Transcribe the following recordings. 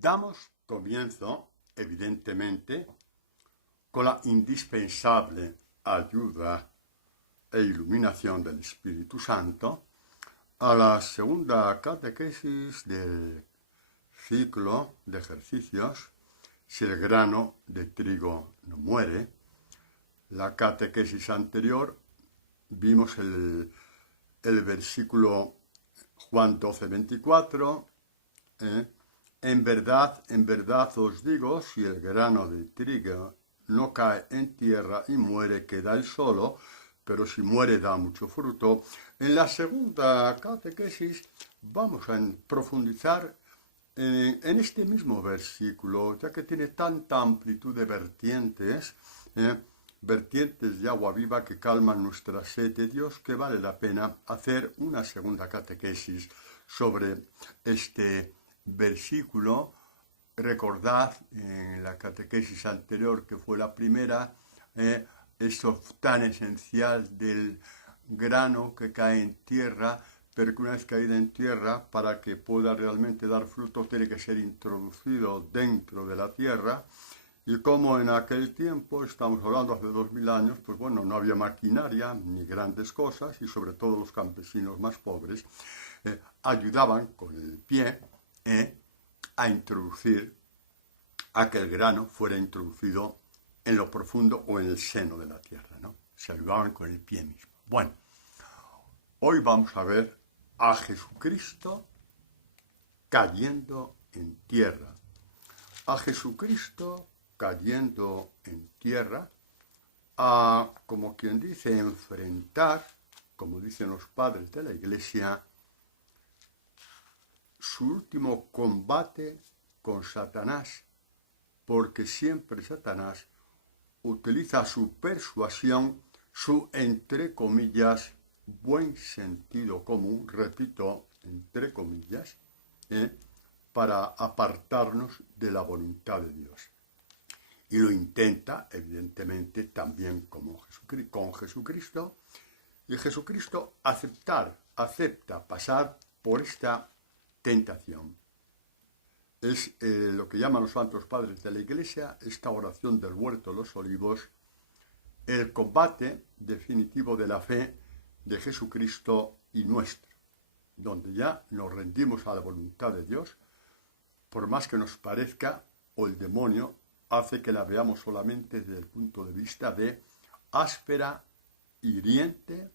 Damos comienzo, evidentemente, con la indispensable ayuda e iluminación del Espíritu Santo, a la segunda catequesis del ciclo de ejercicios, si el grano de trigo no muere. La catequesis anterior vimos el versículo Juan 12:24, en verdad os digo, si el grano de trigo no cae en tierra y muere, queda él solo, pero si muere da mucho fruto. En la segunda catequesis vamos a profundizar en este mismo versículo, ya que tiene tanta amplitud de vertientes, vertientes de agua viva que calman nuestra sed de Dios, que vale la pena hacer una segunda catequesis sobre este versículo. Recordad en la catequesis anterior, que fue la primera, eso tan esencial del grano que cae en tierra, pero que una vez caída en tierra, para que pueda realmente dar fruto, tiene que ser introducido dentro de la tierra. Y como en aquel tiempo, estamos hablando hace 2000 años, pues bueno, no había maquinaria ni grandes cosas, y sobre todo los campesinos más pobres ayudaban con el pie a introducir, a que el grano fuera introducido en lo profundo o en el seno de la tierra, ¿no? Se ayudaban con el pie mismo. Bueno, hoy vamos a ver a Jesucristo cayendo en tierra. A Jesucristo cayendo en tierra, a, como quien dice, enfrentar, como dicen los padres de la Iglesia, su último combate con Satanás, porque siempre Satanás utiliza su persuasión, su, entre comillas, buen sentido común, repito, entre comillas, para apartarnos de la voluntad de Dios. Y lo intenta, evidentemente, también con Jesucristo, y Jesucristo acepta pasar por esta tentación. Es lo que llaman los santos padres de la Iglesia, esta oración del huerto de los olivos, el combate definitivo de la fe de Jesucristo y nuestro, donde ya nos rendimos a la voluntad de Dios, por más que nos parezca, o el demonio hace que la veamos solamente desde el punto de vista de áspera, hiriente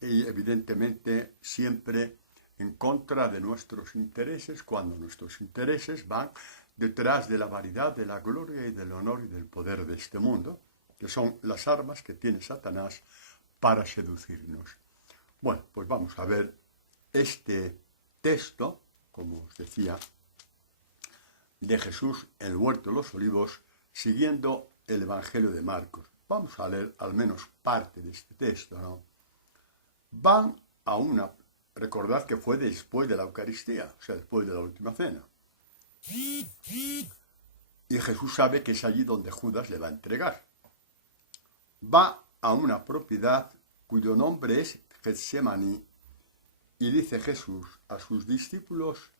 y evidentemente siempre en contra de nuestros intereses, cuando nuestros intereses van detrás de la vanidad, de la gloria y del honor y del poder de este mundo, que son las armas que tiene Satanás para seducirnos. Bueno, pues vamos a ver este texto, como os decía, de Jesús en el huerto de los olivos, siguiendo el Evangelio de Marcos. Vamos a leer al menos parte de este texto, ¿no? Van a una... Recordad que fue después de la Eucaristía, o sea, después de la última cena. Y Jesús sabe que es allí donde Judas le va a entregar. Va a una propiedad cuyo nombre es Getsemaní, y dice Jesús a sus discípulos: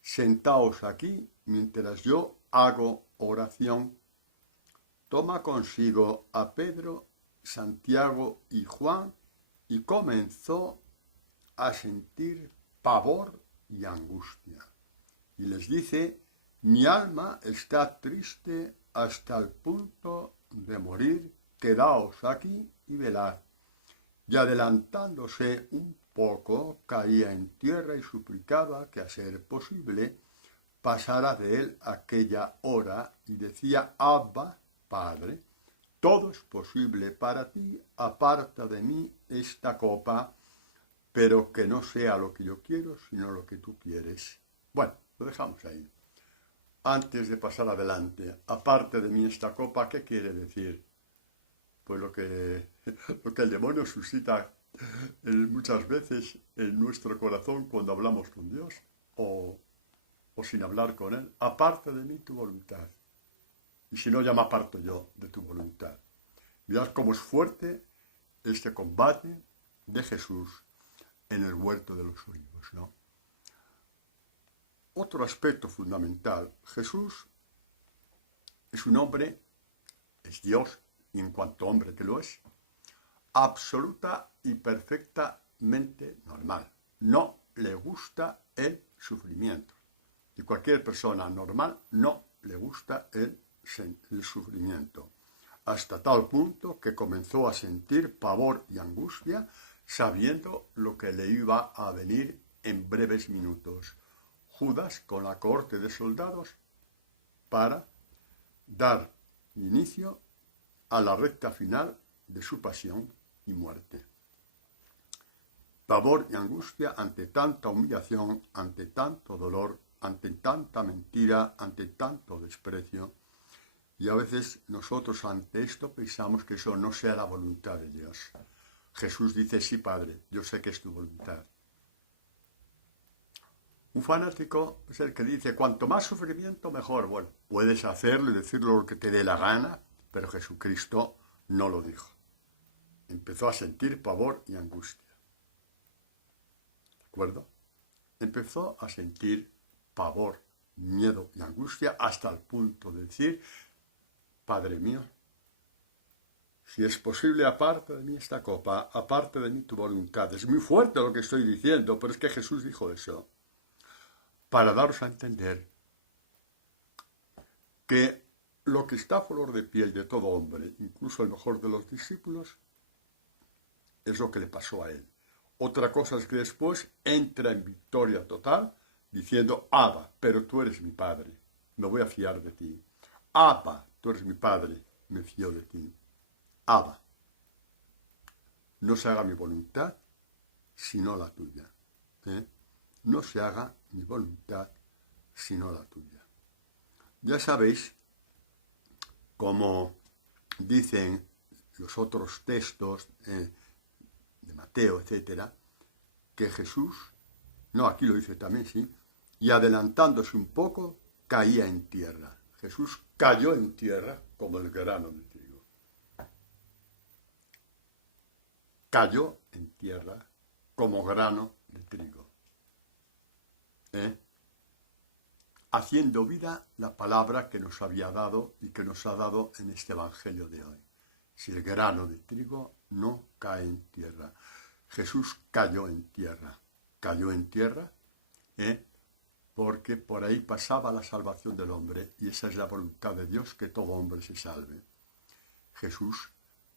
sentaos aquí mientras yo hago oración. Toma consigo a Pedro, Santiago y Juan, y comenzó a sentir pavor y angustia. Y les dice: mi alma está triste hasta el punto de morir, quedaos aquí y velad. Y adelantándose un poco, caía en tierra y suplicaba que, a ser posible, pasara de él aquella hora, y decía: Abba, Padre, todo es posible para ti, aparta de mí esta copa, pero que no sea lo que yo quiero, sino lo que tú quieres. Bueno, lo dejamos ahí. Antes de pasar adelante, aparte de mí esta copa, ¿qué quiere decir? Pues lo que el demonio suscita muchas veces en nuestro corazón cuando hablamos con Dios o sin hablar con Él. Aparte de mí tu voluntad. Y si no, ya me aparto yo de tu voluntad. Mirad cómo es fuerte este combate de Jesús en el huerto de los olivos, ¿no? otro aspecto fundamental. Jesús es un hombre, es Dios, y en cuanto hombre que lo es, absoluta y perfectamente normal. No le gusta el sufrimiento. Y cualquier persona normal no le gusta el sufrimiento. Hasta tal punto que comenzó a sentir pavor y angustia sabiendo lo que le iba a venir en breves minutos. Judas con la cohorte de soldados para dar inicio a la recta final de su pasión y muerte. Pavor y angustia ante tanta humillación, ante tanto dolor, ante tanta mentira, ante tanto desprecio. Y a veces nosotros ante esto pensamos que eso no sea la voluntad de Dios. Jesús dice, sí, Padre, yo sé que es tu voluntad. Un fanático es el que dice, cuanto más sufrimiento, mejor. Bueno, puedes hacerlo y decirlo lo que te dé la gana, pero Jesucristo no lo dijo. Empezó a sentir pavor y angustia. ¿De acuerdo? Empezó a sentir pavor, miedo y angustia hasta el punto de decir, Padre mío, si es posible, aparte de mí esta copa, aparte de mí tu voluntad. Es muy fuerte lo que estoy diciendo, pero es que Jesús dijo eso. Para daros a entender que lo que está a flor de piel de todo hombre, incluso el mejor de los discípulos, es lo que le pasó a él. Otra cosa es que después entra en victoria total, diciendo, Abba, pero tú eres mi Padre, me voy a fiar de ti. Abba, tú eres mi Padre, me fío de ti. Abba, no se haga mi voluntad, sino la tuya. No se haga mi voluntad, sino la tuya. Ya sabéis, como dicen los otros textos de Mateo, etcétera, que Jesús, no, aquí lo dice también, sí, y adelantándose un poco, caía en tierra. Jesús cayó en tierra como el grano de trigo. Cayó en tierra como grano de trigo. Haciendo vida la palabra que nos había dado y que nos ha dado en este Evangelio de hoy. Si el grano de trigo no cae en tierra. Jesús cayó en tierra. Cayó en tierra porque por ahí pasaba la salvación del hombre y esa es la voluntad de Dios, que todo hombre se salve. Jesús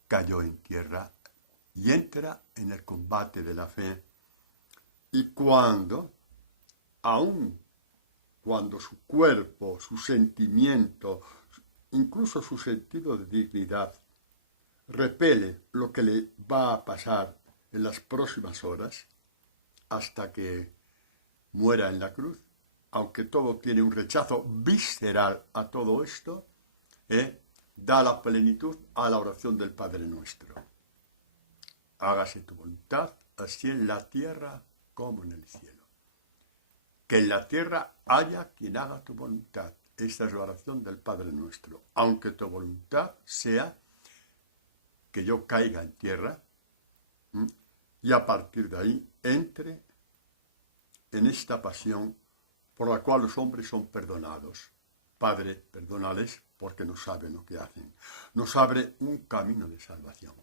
cayó en tierra y entra en el combate de la fe. Y aun cuando su cuerpo, su sentimiento, incluso su sentido de dignidad, repele lo que le va a pasar en las próximas horas, hasta que muera en la cruz, aunque todo tiene un rechazo visceral a todo esto, da la plenitud a la oración del Padre Nuestro. Hágase tu voluntad, así en la tierra como en el cielo. Que en la tierra haya quien haga tu voluntad. Esta es la oración del Padre Nuestro. Aunque tu voluntad sea que yo caiga en tierra y a partir de ahí entre en esta pasión por la cual los hombres son perdonados. Padre, perdónales porque no saben lo que hacen. Nos abre un camino de salvación.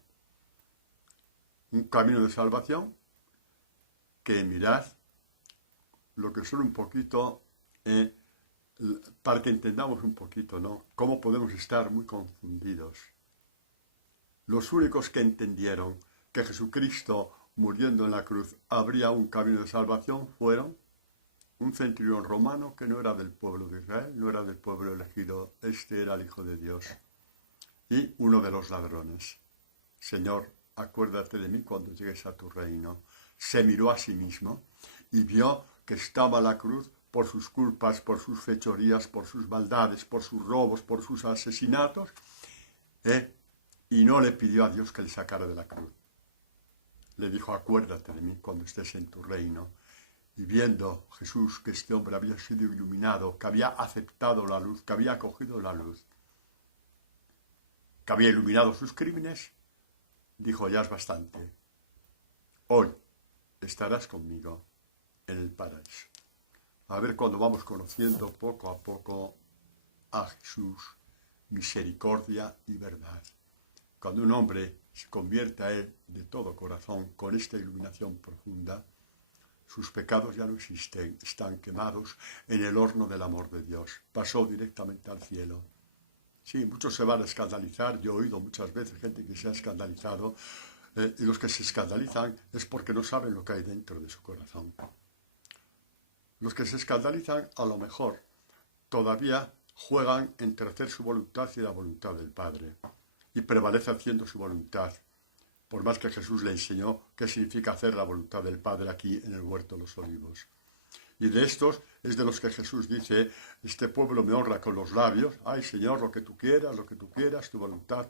Un camino de salvación que mirad lo que son un poquito, para que entendamos un poquito, ¿no? Cómo podemos estar muy confundidos. Los únicos que entendieron que Jesucristo, muriendo en la cruz, abría un camino de salvación fueron un centurión romano que no era del pueblo de Israel, no era del pueblo elegido, este era el Hijo de Dios, y uno de los ladrones. Señor, acuérdate de mí cuando llegues a tu reino. Se miró a sí mismo y vio que estaba la cruz por sus culpas, por sus fechorías, por sus maldades, por sus robos, por sus asesinatos, y no le pidió a Dios que le sacara de la cruz. Le dijo, acuérdate de mí cuando estés en tu reino. Y viendo Jesús que este hombre había sido iluminado, que había aceptado la luz, que había acogido la luz, que había iluminado sus crímenes, dijo, ya es bastante. Hoy estarás conmigo en el paraíso. a ver cuando vamos conociendo poco a poco a Jesús, misericordia y verdad. Cuando un hombre se convierte a Él de todo corazón con esta iluminación profunda, sus pecados ya no existen, están quemados en el horno del amor de Dios. Pasó directamente al cielo. Sí, muchos se van a escandalizar. Yo he oído muchas veces gente que se ha escandalizado. Y los que se escandalizan es porque no saben lo que hay dentro de su corazón. Los que se escandalizan, a lo mejor, todavía juegan entre hacer su voluntad y la voluntad del Padre. Y prevalece haciendo su voluntad. Por más que Jesús le enseñó qué significa hacer la voluntad del Padre aquí en el huerto de los olivos. Y de estos es de los que Jesús dice, este pueblo me honra con los labios, ay Señor, lo que tú quieras, tu voluntad,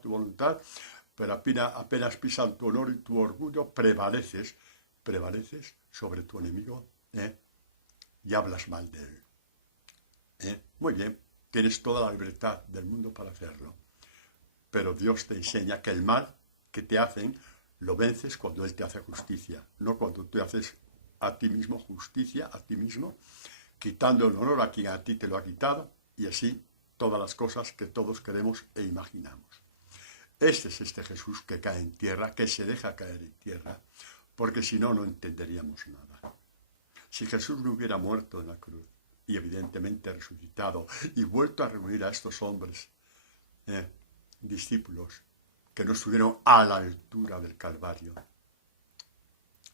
pero apenas pisan tu honor y tu orgullo, prevaleces sobre tu enemigo, y hablas mal de él. Muy bien, tienes toda la libertad del mundo para hacerlo, pero Dios te enseña que el mal que te hacen lo vences cuando Él te hace justicia, no cuando tú haces a ti mismo justicia, a ti mismo, quitando el honor a quien a ti te lo ha quitado, y así todas las cosas que todos queremos e imaginamos. Este es este Jesús que cae en tierra, que se deja caer en tierra, porque si no, no entenderíamos nada. Si Jesús no hubiera muerto en la cruz, y evidentemente resucitado, y vuelto a reunir a estos hombres, discípulos, que no estuvieron a la altura del Calvario,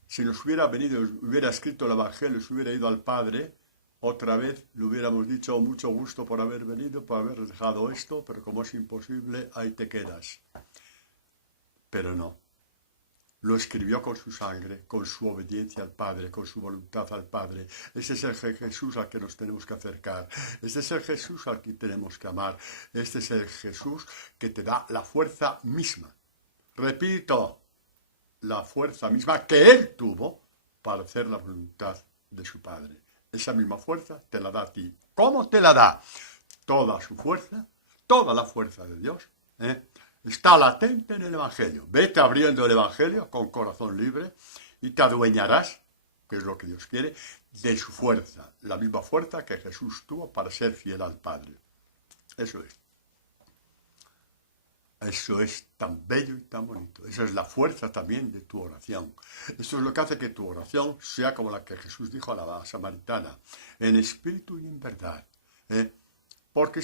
si nos hubiera venido, hubiera escrito el Evangelio, si hubiera ido al Padre, otra vez le hubiéramos dicho mucho gusto por haber venido, por haber dejado esto, pero como es imposible, ahí te quedas. Pero no. Lo escribió con su sangre, con su obediencia al Padre, con su voluntad al Padre. Ese es el Jesús al que nos tenemos que acercar. Este es el Jesús al que tenemos que amar. Este es el Jesús que te da la fuerza misma. Repito, la fuerza misma que Él tuvo para hacer la voluntad de su Padre. Esa misma fuerza te la da a ti. ¿Cómo te la da? Toda su fuerza, toda la fuerza de Dios, está latente en el Evangelio. Vete abriendo el Evangelio con corazón libre y te adueñarás, que es lo que Dios quiere, de su fuerza. La misma fuerza que Jesús tuvo para ser fiel al Padre. Eso es. Eso es tan bello y tan bonito. Esa es la fuerza también de tu oración. Eso es lo que hace que tu oración sea como la que Jesús dijo a la samaritana, en espíritu y en verdad. Porque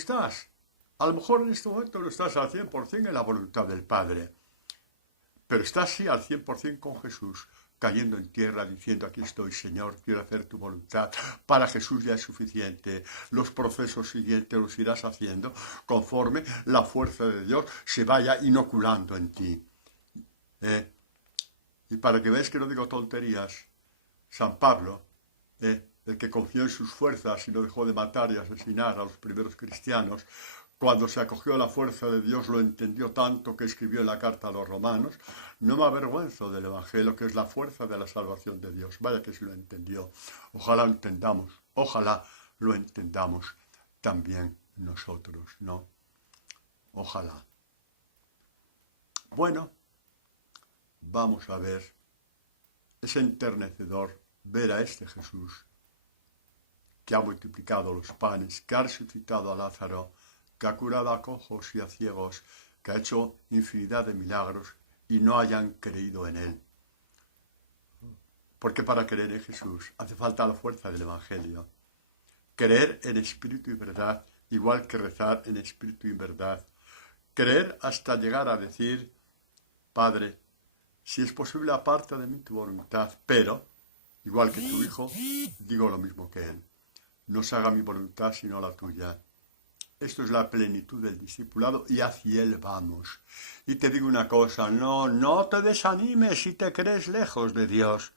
a lo mejor en este momento no estás al 100% en la voluntad del Padre, pero estás sí al 100% con Jesús, cayendo en tierra, diciendo, aquí estoy, Señor, quiero hacer tu voluntad. Para Jesús ya es suficiente. Los procesos siguientes los irás haciendo conforme la fuerza de Dios se vaya inoculando en ti. Y para que veáis que no digo tonterías, San Pablo, el que confió en sus fuerzas y no dejó de matar y asesinar a los primeros cristianos, cuando se acogió a la fuerza de Dios lo entendió tanto que escribió en la carta a los romanos, no me avergüenzo del Evangelio, que es la fuerza de la salvación de Dios. Vaya que si lo entendió. Ojalá lo entendamos también nosotros, ¿no? Ojalá. Bueno, vamos a ver. Es enternecedor ver a este Jesús que ha multiplicado los panes, que ha resucitado a Lázaro, que ha curado a cojos y a ciegos, que ha hecho infinidad de milagros y no hayan creído en Él. Porque para creer en Jesús hace falta la fuerza del Evangelio. Creer en espíritu y verdad, igual que rezar en espíritu y verdad. Creer hasta llegar a decir, Padre, si es posible aparta de mí tu voluntad, pero, igual que tu Hijo, digo lo mismo que Él. No se haga mi voluntad sino la tuya. Esto es la plenitud del discipulado y hacia Él vamos. Y te digo una cosa, no te desanimes si te crees lejos de Dios.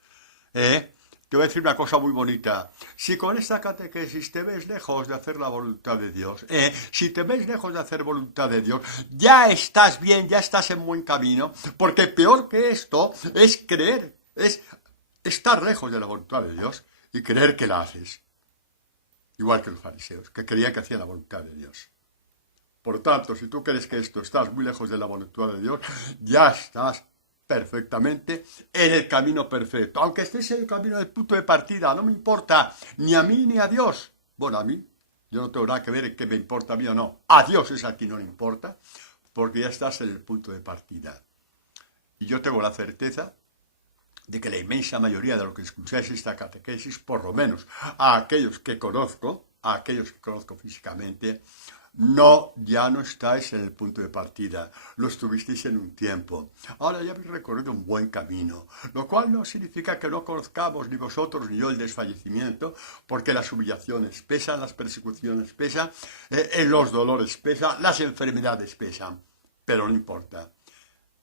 Te voy a decir una cosa muy bonita. Si con esta catequesis te ves lejos de hacer la voluntad de Dios, si te ves lejos de hacer voluntad de Dios, ya estás bien, ya estás en buen camino, porque peor que esto es creer, es estar lejos de la voluntad de Dios y creer que la haces. Igual que los fariseos, que creían que hacían la voluntad de Dios. Por tanto, si tú crees que estás muy lejos de la voluntad de Dios, ya estás perfectamente en el camino perfecto. Aunque estés en el camino del punto de partida, no me importa ni a mí ni a Dios. Bueno, a mí, yo no tengo nada que ver en qué me importa a mí o no. A Dios es a quien no le importa, porque ya estás en el punto de partida. Y yo tengo la certeza de que la inmensa mayoría de los que escucháis esta catequesis, por lo menos a aquellos que conozco físicamente, ya no estáis en el punto de partida, lo estuvisteis en un tiempo. Ahora ya habéis recorrido un buen camino, lo cual no significa que no conozcamos ni vosotros ni yo el desfallecimiento, porque las humillaciones pesan, las persecuciones pesan, los dolores pesan, las enfermedades pesan, pero no importa.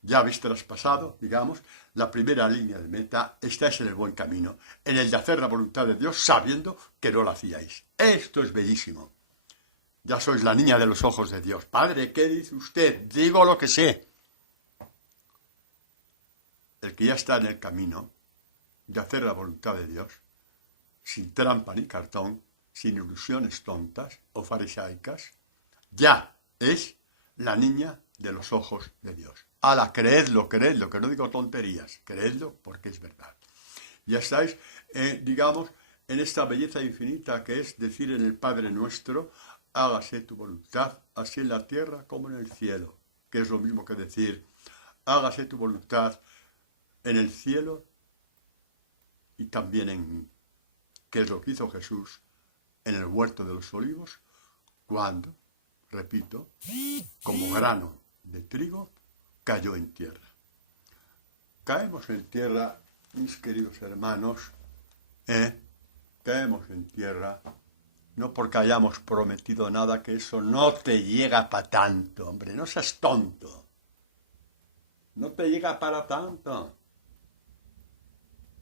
Ya habéis traspasado, digamos, la primera línea de meta, estáis en el buen camino, en el de hacer la voluntad de Dios sabiendo que no la hacíais. Esto es bellísimo. Ya sois la niña de los ojos de Dios. Padre, ¿qué dice usted? Digo lo que sé. El que ya está en el camino de hacer la voluntad de Dios, sin trampa ni cartón, sin ilusiones tontas o farisaicas, ya es la niña de los ojos de Dios. Ala, creedlo, que no digo tonterías, creedlo porque es verdad. Ya estáis, digamos, en esta belleza infinita que es decir en el Padre Nuestro, hágase tu voluntad, así en la tierra como en el cielo, que es lo mismo que decir, hágase tu voluntad en el cielo y también en mí, que es lo que hizo Jesús en el huerto de los olivos, cuando, repito, como grano de trigo, cayó en tierra. Caemos en tierra, mis queridos hermanos, caemos en tierra, no porque hayamos prometido nada, que eso no te llega para tanto, hombre, no seas tonto. No te llega para tanto.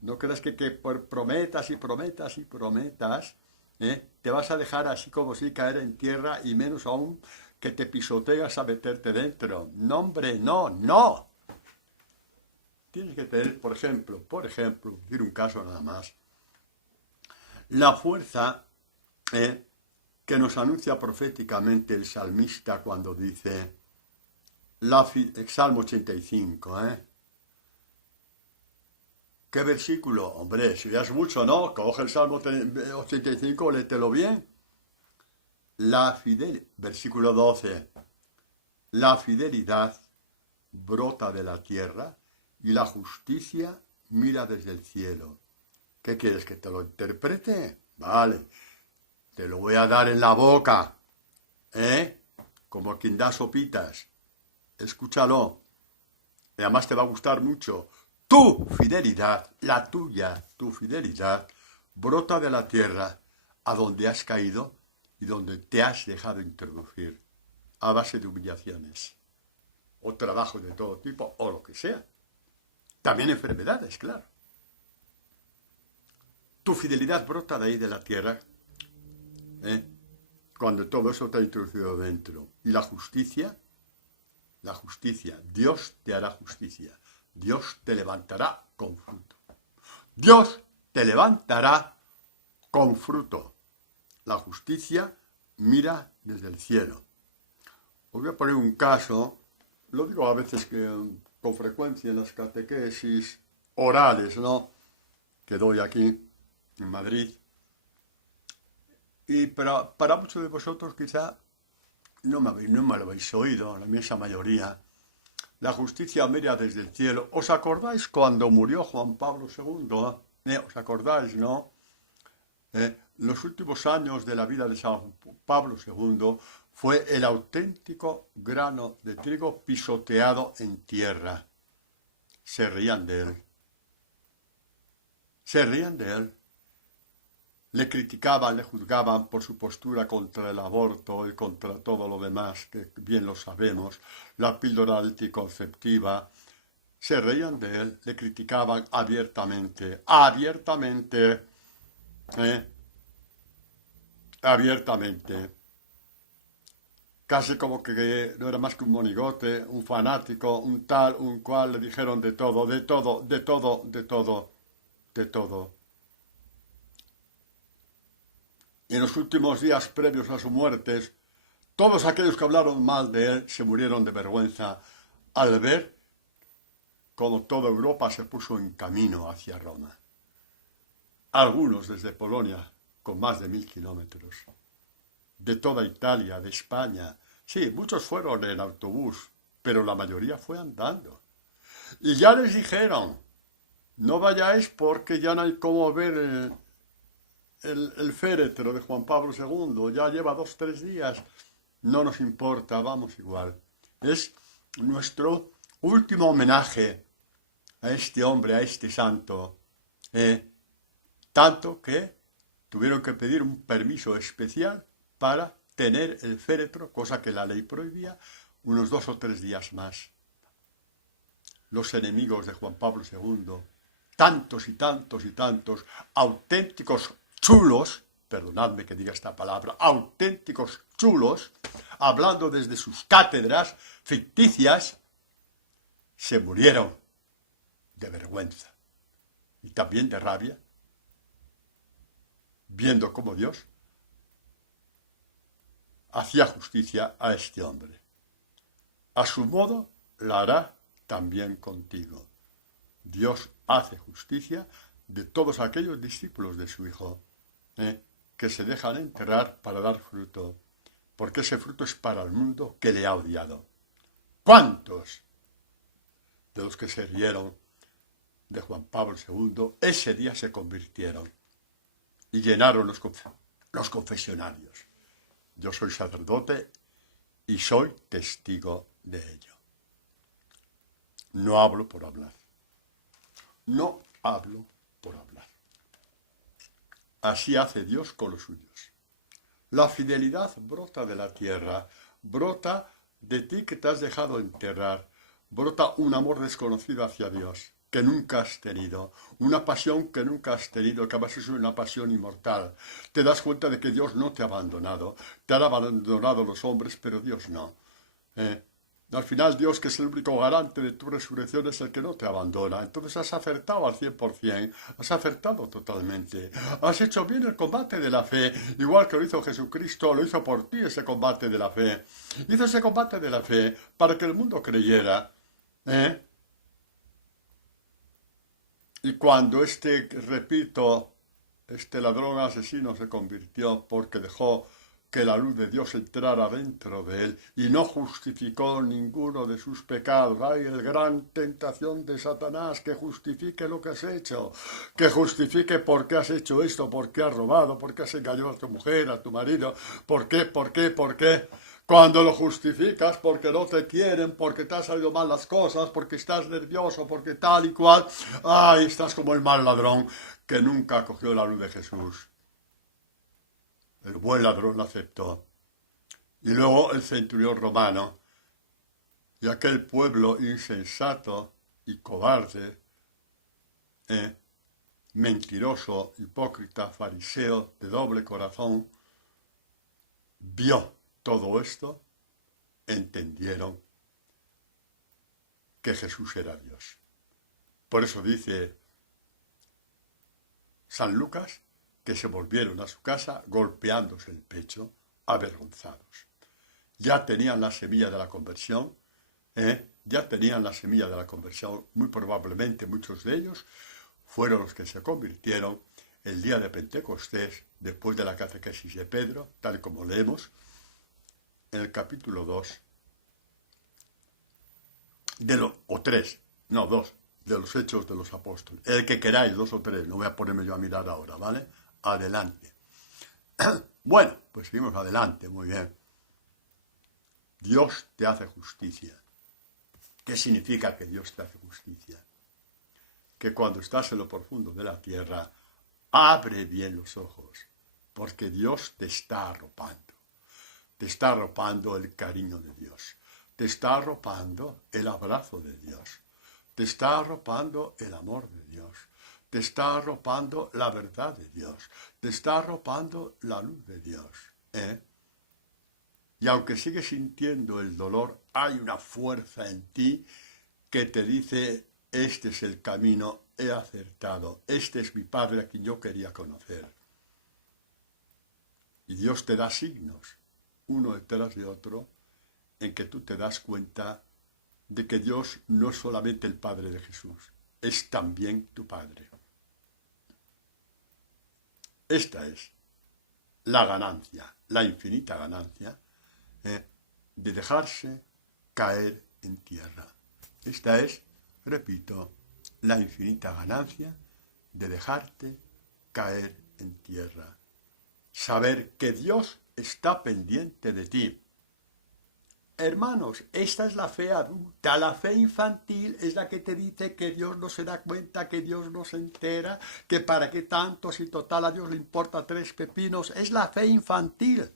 No creas que por prometas y prometas y prometas, te vas a dejar así como si caer en tierra y menos aún que te pisoteas a meterte dentro. No, hombre, no. Tienes que tener, por ejemplo, decir un caso nada más, la fuerza que nos anuncia proféticamente el salmista cuando dice, Salmo 85, ¿Qué versículo? Hombre, si ya es mucho, ¿no? Coge el Salmo 85, léetelo bien. Versículo 12. La fidelidad brota de la tierra y la justicia mira desde el cielo. ¿Qué quieres, que te lo interprete? Vale, te lo voy a dar en la boca, como quien da sopitas. Escúchalo. Y además te va a gustar mucho. Tu fidelidad, la tuya, tu fidelidad, brota de la tierra a donde has caído y donde te has dejado introducir a base de humillaciones o trabajo de todo tipo o lo que sea. También enfermedades, claro. Tu fidelidad brota de ahí de la tierra cuando todo eso te ha introducido dentro. Y la justicia, Dios te hará justicia. Dios te levantará con fruto. Dios te levantará con fruto. La justicia mira desde el cielo. Os voy a poner un caso, lo digo a veces con frecuencia en las catequesis orales, ¿no?, que doy aquí en Madrid. Y para muchos de vosotros quizá no me lo habéis oído, la inmensa mayoría. La justicia mira desde el cielo. ¿Os acordáis cuando murió Juan Pablo II? ¿Os acordáis, no? Los últimos años de la vida de San Pablo II fue el auténtico grano de trigo pisoteado en tierra. Se reían de él. Le criticaban, le juzgaban por su postura contra el aborto y contra todo lo demás, que bien lo sabemos, la píldora anticonceptiva. Se reían de él, le criticaban abiertamente, casi como que no era más que un monigote, un fanático, un tal, un cual, le dijeron de todo. Y en los últimos días previos a su muerte, todos aquellos que hablaron mal de él se murieron de vergüenza al ver como toda Europa se puso en camino hacia Roma. Algunos desde Polonia, con más de 1000 kilómetros. De toda Italia, de España. Sí, muchos fueron en autobús, pero la mayoría fue andando. Y ya les dijeron, no vayáis porque ya no hay cómo ver el féretro de Juan Pablo II. Ya lleva 2 o 3 días. No nos importa, vamos igual. Es nuestro último homenaje a este hombre, a este santo. Tanto que tuvieron que pedir un permiso especial para tener el féretro, cosa que la ley prohibía, unos 2 o 3 días más. Los enemigos de Juan Pablo II, tantos y tantos y tantos auténticos chulos, perdonadme que diga esta palabra, auténticos chulos, hablando desde sus cátedras ficticias, se murieron de vergüenza y también de rabia, viendo cómo Dios hacía justicia a este hombre. A su modo la hará también contigo. Dios hace justicia de todos aquellos discípulos de su Hijo, que se dejan enterrar para dar fruto, porque ese fruto es para el mundo que le ha odiado. ¿Cuántos de los que se rieron de Juan Pablo II ese día se convirtieron y llenaron los confesionarios? Yo soy sacerdote y soy testigo de ello. No hablo por hablar. No hablo por hablar. Así hace Dios con los suyos. La fidelidad brota de la tierra, brota de ti que te has dejado enterrar, brota un amor desconocido hacia Dios, que nunca has tenido, una pasión que nunca has tenido, que además es una pasión inmortal. Te das cuenta de que Dios no te ha abandonado, te han abandonado los hombres, pero Dios no. Al final Dios, que es el único garante de tu resurrección, es el que no te abandona. Entonces has acertado al 100%, has acertado totalmente. Has hecho bien el combate de la fe, igual que lo hizo Jesucristo, lo hizo por ti ese combate de la fe. Hizo ese combate de la fe para que el mundo creyera. Y cuando repito, este ladrón asesino se convirtió porque dejó que la luz de Dios entrara dentro de él y no justificó ninguno de sus pecados. ¡Ay, el gran tentación de Satanás! Que justifique lo que has hecho, que justifique por qué has hecho esto, por qué has robado, por qué has engañado a tu mujer, a tu marido, por qué. Cuando lo justificas porque no te quieren, porque te han salido mal las cosas, porque estás nervioso, porque tal y cual, ¡ay! Estás como el mal ladrón que nunca cogió la luz de Jesús. El buen ladrón lo aceptó. Y luego el centurión romano y aquel pueblo insensato y cobarde, mentiroso, hipócrita, fariseo, de doble corazón, vio todo esto, entendieron que Jesús era Dios. Por eso dice San Lucas que se volvieron a su casa golpeándose el pecho, avergonzados. Ya tenían la semilla de la conversión, muy probablemente muchos de ellos fueron los que se convirtieron el día de Pentecostés, después de la catequesis de Pedro, tal como leemos en el capítulo 2, 2, de los Hechos de los Apóstoles. El que queráis, 2 o 3, no voy a ponerme yo a mirar ahora, ¿vale? Adelante. Bueno, pues seguimos adelante, muy bien. Dios te hace justicia. ¿Qué significa que Dios te hace justicia? Que cuando estás en lo profundo de la tierra, abre bien los ojos, porque Dios te está arropando. Te está arropando el cariño de Dios. Te está arropando el abrazo de Dios. Te está arropando el amor de Dios. Te está arropando la verdad de Dios. Te está arropando la luz de Dios. Y aunque sigues sintiendo el dolor, hay una fuerza en ti que te dice, este es el camino, he acertado. Este es mi Padre a quien yo quería conocer. Y Dios te da signos, uno detrás de otro, en que tú te das cuenta de que Dios no es solamente el Padre de Jesús, es también tu Padre. Esta es la ganancia, la infinita ganancia, de dejarse caer en tierra. Esta es, repito, la infinita ganancia de dejarte caer en tierra. Saber que Dios está pendiente de ti. Hermanos, esta es la fe adulta. La fe infantil es la que te dice que Dios no se da cuenta, que Dios no se entera, que para qué tanto si total a Dios le importa 3 pepinos. Es la fe infantil,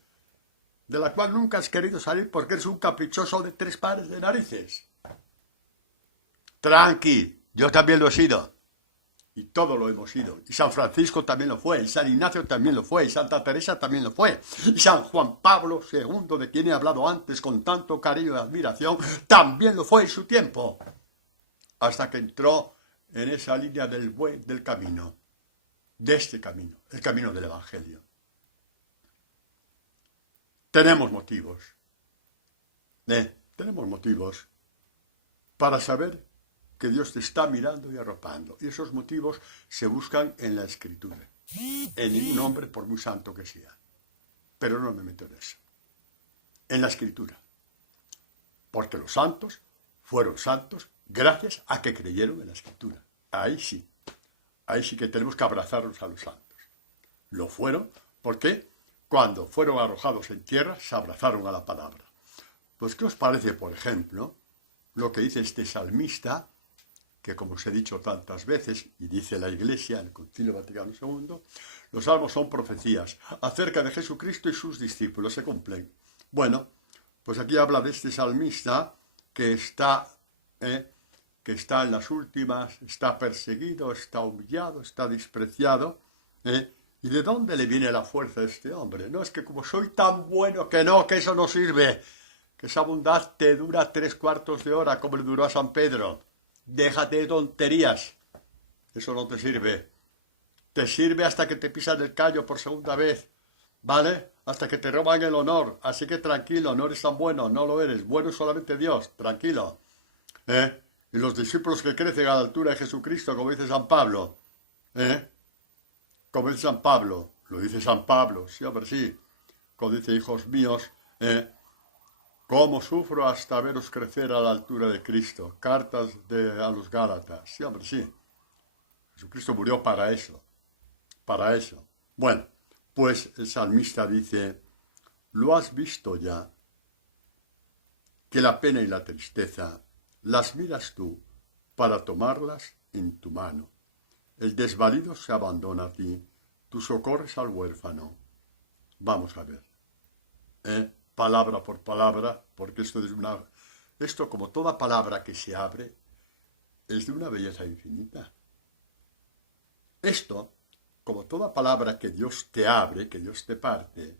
de la cual nunca has querido salir porque eres un caprichoso de 3 pares de narices. Tranqui, yo también lo he sido. Y todos lo hemos sido. Y San Francisco también lo fue. Y San Ignacio también lo fue. Y Santa Teresa también lo fue. Y San Juan Pablo II, de quien he hablado antes con tanto cariño y admiración, también lo fue en su tiempo. Hasta que entró en esa línea del camino. De este camino. El camino del Evangelio. Tenemos motivos. Tenemos motivos para saber que Dios te está mirando y arropando. Y esos motivos se buscan en la Escritura. En ningún hombre, por muy santo que sea. Pero no me meto en eso. En la Escritura. Porque los santos fueron santos gracias a que creyeron en la Escritura. Ahí sí. Ahí sí que tenemos que abrazarnos a los santos. Lo fueron porque cuando fueron arrojados en tierra se abrazaron a la palabra. Pues, ¿qué os parece, por ejemplo, lo que dice este salmista, que como os he dicho tantas veces, y dice la Iglesia en el Concilio Vaticano II, los salmos son profecías acerca de Jesucristo y sus discípulos, se cumplen. Bueno, pues aquí habla de este salmista que está en las últimas, está perseguido, está humillado, está despreciado. ¿Y de dónde le viene la fuerza a este hombre? No es que como soy tan bueno que no, que eso no sirve, que esa bondad te dura 3/4 de hora como le duró a San Pedro. Déjate de tonterías. Eso no te sirve. Te sirve hasta que te pisan el callo por segunda vez. ¿Vale? Hasta que te roban el honor. Así que tranquilo, no eres tan bueno, no lo eres. Bueno es solamente Dios, tranquilo. Y los discípulos que crecen a la altura de Jesucristo, como dice San Pablo. Como dice San Pablo. Lo dice San Pablo, sí, hombre, sí. Como dice, hijos míos, cómo sufro hasta veros crecer a la altura de Cristo. Cartas a los Gálatas. Sí, hombre, sí. Jesucristo murió para eso. Para eso. Bueno, pues el salmista dice, ¿lo has visto ya? Que la pena y la tristeza las miras tú para tomarlas en tu mano. El desvalido se abandona a ti. Tú socorres al huérfano. Vamos a ver. Palabra por palabra, porque esto como toda palabra que se abre, es de una belleza infinita. Esto, como toda palabra que Dios te abre, que Dios te parte,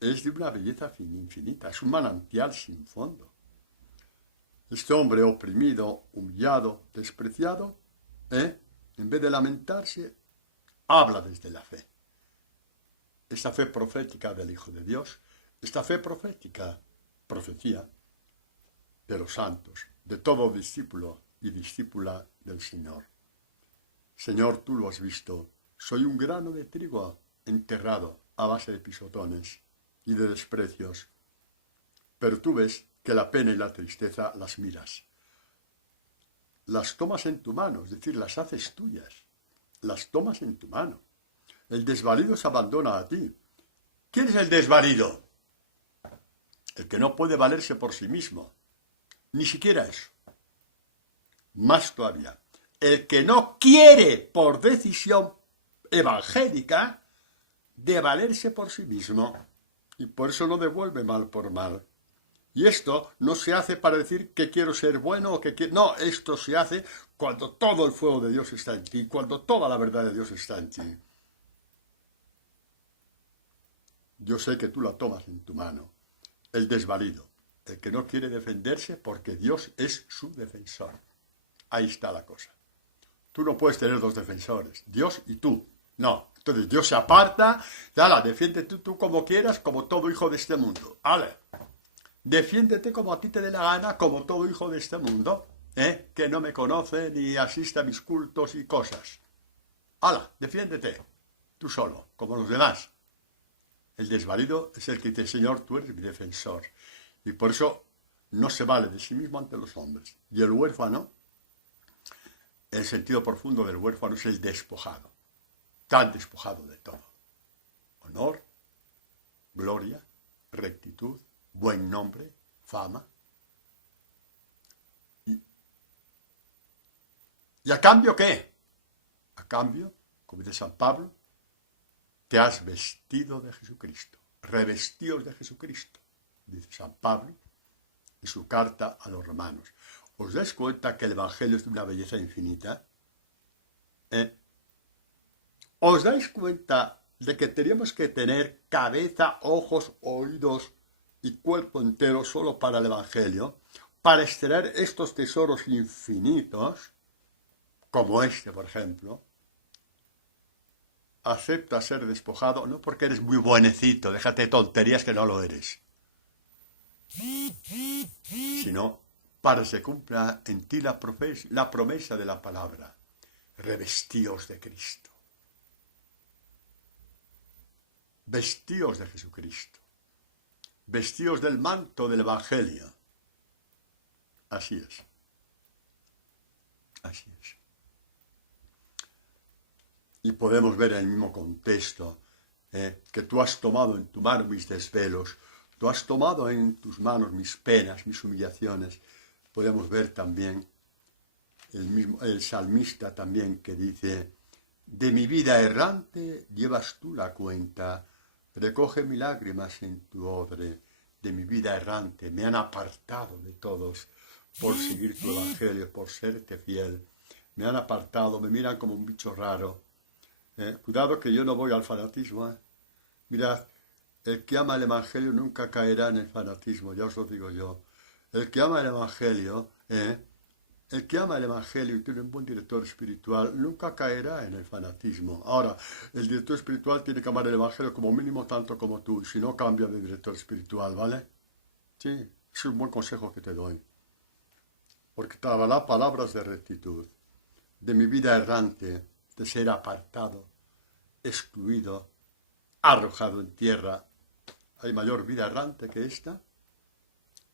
es de una belleza infinita, es un manantial sin fondo. Este hombre oprimido, humillado, despreciado, en vez de lamentarse, habla desde la fe. Esta fe profética del Hijo de Dios, esta fe profética, profecía de los santos, de todo discípulo y discípula del Señor. Señor, tú lo has visto, soy un grano de trigo enterrado a base de pisotones y de desprecios, pero tú ves que la pena y la tristeza las miras. Las tomas en tu mano, es decir, las haces tuyas, las tomas en tu mano. El desvalido se abandona a ti. ¿Quién es el desvalido? El que no puede valerse por sí mismo. Ni siquiera eso. Más todavía. El que no quiere, por decisión evangélica, de valerse por sí mismo. Y por eso no devuelve mal por mal. Y esto no se hace para decir que quiero ser bueno o que quiero... No, esto se hace cuando todo el fuego de Dios está en ti, cuando toda la verdad de Dios está en ti. Yo sé que tú la tomas en tu mano. El desvalido, el que no quiere defenderse porque Dios es su defensor. Ahí está la cosa. Tú no puedes tener 2 defensores, Dios y tú. No, entonces Dios se aparta, ya la defiende tú como quieras, como todo hijo de este mundo. ¡Ale! Defiéndete como a ti te dé la gana, como todo hijo de este mundo, que no me conoce ni asiste a mis cultos y cosas. ¡Hala! Defiéndete, tú solo, como los demás. El desvalido es el que dice, Señor, tú eres mi defensor. Y por eso no se vale de sí mismo ante los hombres. Y el huérfano, el sentido profundo del huérfano es el despojado. Tan despojado de todo. Honor, gloria, rectitud, buen nombre, fama. ¿Y a cambio qué? A cambio, como dice San Pablo, te has vestido de Jesucristo. Revestíos de Jesucristo, dice San Pablo en su carta a los romanos. ¿Os dais cuenta que el Evangelio es de una belleza infinita? ¿Os dais cuenta de que teníamos que tener cabeza, ojos, oídos y cuerpo entero solo para el Evangelio, para extraer estos tesoros infinitos, como este, por ejemplo? Acepta ser despojado, no porque eres muy buenecito, déjate de tonterías que no lo eres, sino para que se cumpla en ti la promesa de la palabra. Revestíos de Cristo. Vestíos de Jesucristo. Vestíos del manto del Evangelio. Así es. Así es. Y podemos ver en el mismo contexto que tú has tomado en tu mano mis desvelos, tú has tomado en tus manos mis penas, mis humillaciones. Podemos ver también el salmista también que dice, de mi vida errante llevas tú la cuenta, recoge mis lágrimas en tu odre, de mi vida errante, me han apartado de todos por seguir tu evangelio, por serte fiel, me han apartado, me miran como un bicho raro. Cuidado que yo no voy al fanatismo. Mirad, el que ama el evangelio nunca caerá en el fanatismo, ya os lo digo yo. El que ama el evangelio y tiene un buen director espiritual, nunca caerá en el fanatismo. Ahora, el director espiritual tiene que amar el evangelio como mínimo tanto como tú, si no cambia de director espiritual, ¿vale? Sí, es un buen consejo que te doy. Porque te hablará palabras de rectitud, de mi vida errante, de ser apartado, excluido, arrojado en tierra. ¿Hay mayor vida errante que esta?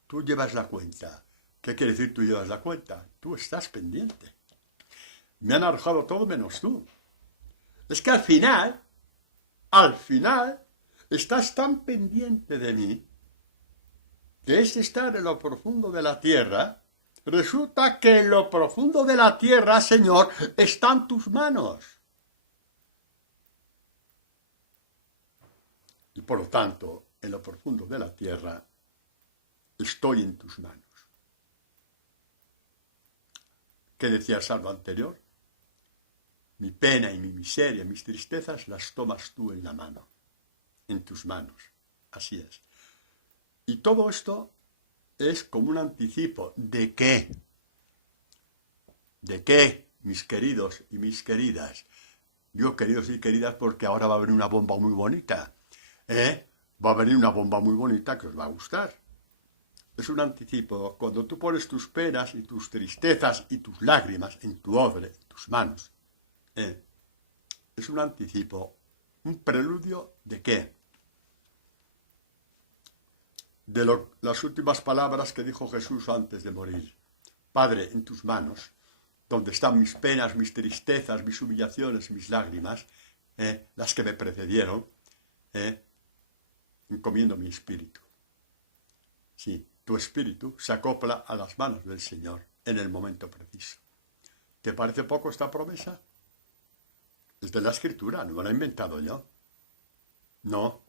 Tú llevas la cuenta. ¿Qué quiere decir tú llevas la cuenta? Tú estás pendiente. Me han arrojado todo menos tú. Es que al final, estás tan pendiente de mí, que es estar en lo profundo de la tierra. Resulta que en lo profundo de la tierra, Señor, están tus manos. Y por lo tanto, en lo profundo de la tierra, estoy en tus manos. ¿Qué decía el salmo anterior? Mi pena y mi miseria, mis tristezas, las tomas tú en la mano, en tus manos. Así es. Y todo esto es como un anticipo. ¿De qué? ¿De qué, mis queridos y mis queridas? Yo, queridos y queridas, porque ahora va a venir una bomba muy bonita. Va a venir una bomba muy bonita que os va a gustar. Es un anticipo. Cuando tú pones tus penas y tus tristezas y tus lágrimas en tu odre, en tus manos, es un anticipo, un preludio ¿de qué? De las últimas palabras que dijo Jesús antes de morir. Padre, en tus manos, donde están mis penas, mis tristezas, mis humillaciones, mis lágrimas, las que me precedieron, encomiendo mi espíritu. Sí, tu espíritu se acopla a las manos del Señor en el momento preciso. ¿Te parece poco esta promesa? Es de la Escritura, no me la he inventado yo. No.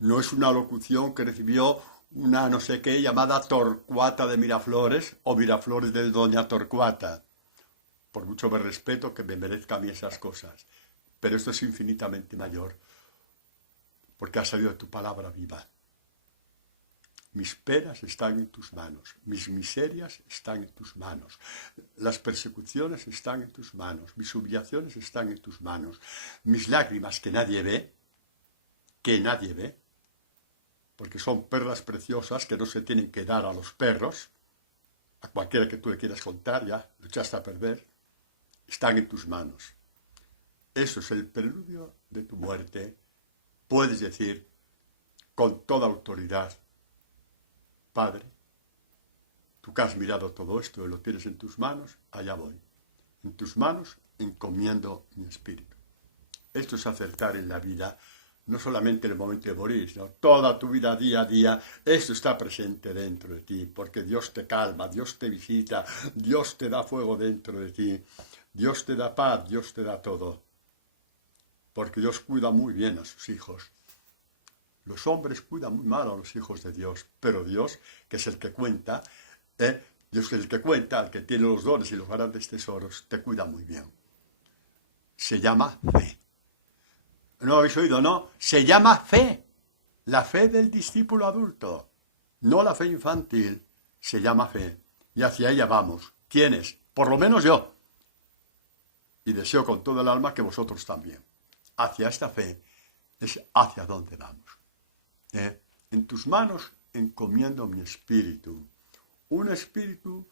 No es una locución que recibió una no sé qué llamada Torcuata de Miraflores o Miraflores de Doña Torcuata. Por mucho me respeto que me merezca a mí esas cosas. Pero esto es infinitamente mayor, porque ha salido de tu palabra viva. Mis penas están en tus manos, mis miserias están en tus manos, las persecuciones están en tus manos, mis humillaciones están en tus manos, mis lágrimas que nadie ve, porque son perlas preciosas que no se tienen que dar a los perros, a cualquiera que tú le quieras contar, ya lo echaste a perder, están en tus manos. Eso es el preludio de tu muerte. Puedes decir con toda autoridad, Padre, tú que has mirado todo esto y lo tienes en tus manos, allá voy. En tus manos encomiendo mi espíritu. Esto es acertar en la vida, no solamente en el momento de morir, sino toda tu vida, día a día. Esto está presente dentro de ti, porque Dios te calma, Dios te visita, Dios te da fuego dentro de ti, Dios te da paz, Dios te da todo. Porque Dios cuida muy bien a sus hijos. Los hombres cuidan muy mal a los hijos de Dios, pero Dios, que es el que cuenta, Dios que es el que cuenta, el que tiene los dones y los grandes tesoros, te cuida muy bien. Se llama fe. ¿No habéis oído, no? Se llama fe. La fe del discípulo adulto, no la fe infantil, se llama fe. Y hacia ella vamos. ¿Quiénes? Por lo menos yo. Y deseo con todo el alma que vosotros también. Hacia esta fe es hacia donde vamos. En tus manos encomiendo mi espíritu. Un espíritu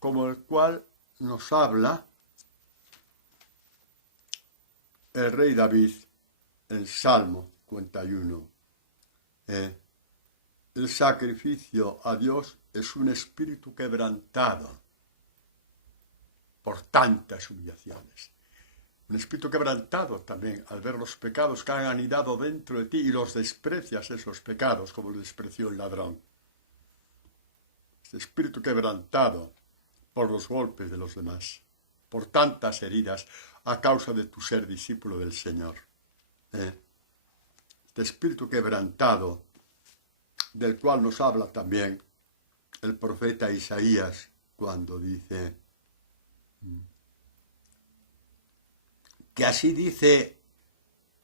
como el cual nos habla el rey David en Salmo 51. El sacrificio a Dios es un espíritu quebrantado por tantas humillaciones. Un espíritu quebrantado también al ver los pecados que han anidado dentro de ti y los desprecias esos pecados como lo despreció el ladrón. Este espíritu quebrantado por los golpes de los demás, por tantas heridas a causa de tu ser discípulo del Señor. Este espíritu quebrantado del cual nos habla también el profeta Isaías cuando dice que así dice